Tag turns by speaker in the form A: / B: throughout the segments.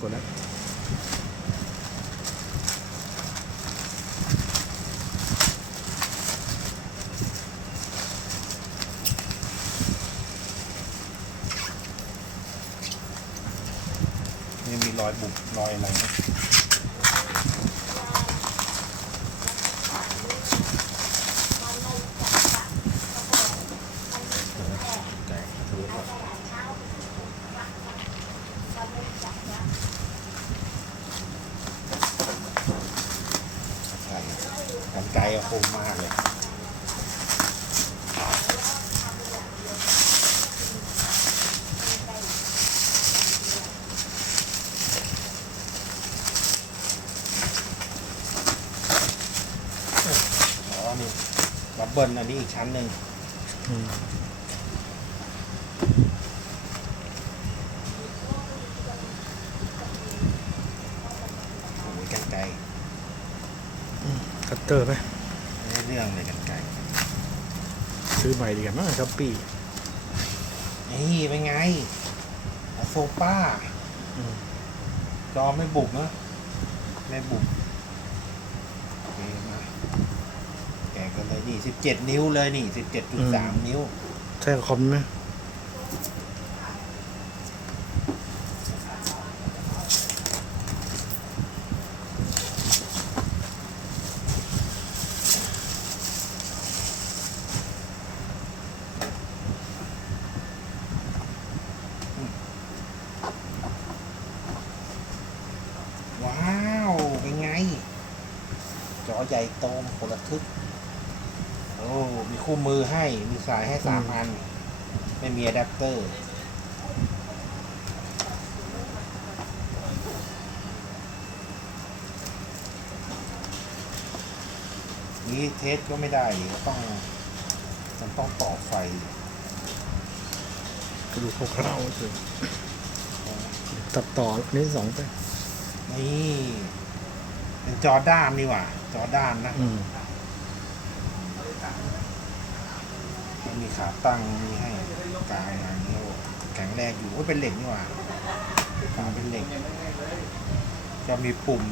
A: กดแล้ว
B: นี่มีรอยบุบรอยอะไรนะ
A: ไก่ถูกแล้ว
B: ใช่กัน ไกลอะคมมากเลยอ๋อนี่บับเบิลอันนี้อีกชั้นหนึ่ง
A: อืม
B: โอ้ยกันไกล
A: คัตเตอร์ไหม
B: ไม่ได้เรื่องเลยกันไกล
A: ซื้อใหม่ดีกันมั้งครับปี้
B: นี่เป็นไงอะโซป้าจอไม่บุบนะไม่บุบโอเคมาแกะกันเลยนี่สิบเจ็ดนิ้วเลยนี่สิบเจ็ดจุดสามนิ้ว
A: ใช่กับคอมไหม
B: ว้าว เป็นไง จอใหญ่โตมคนละทึก โอ้ มีคู่มือให้ มีสายให้สามอัน ไม่มีอะแดปเตอร์ นี่เทสก็ไม่ได้ดิต้องมันต้องต่อไฟ
A: กระดูกคร่าวๆคือตัดต่ออันนี้สองไป
B: นี่เป็นจอด้านนี่หว่า จอด้านนะ
A: อืม
B: มันมีขาตั้งมีให้กลางอย่างนี้โอ้แข็งแรงอยู่โอ้ยเป็นเหล็กนี่หว่าขาเป็นเหล็ก จะมีปุ่ม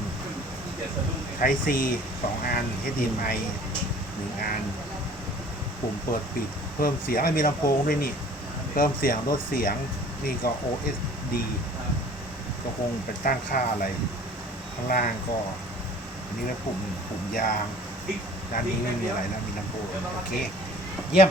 B: ไทซีสองอัน HDMI หนึ่งอัน ปุ่มเปิดปิด เพิ่มเสียงไม่มีลำโพงด้วยนี่ เพิ่มเสียงลดเสียงนี่ก็ OSD ก็คงเป็นตั้งค่าอะไร ข้างล่างก็ อันนี้เป็นปุ่มปุ่มยาง ด้านนี้ไม่มีอะไรแล้วมีลำโพงโอเค เยี่ยม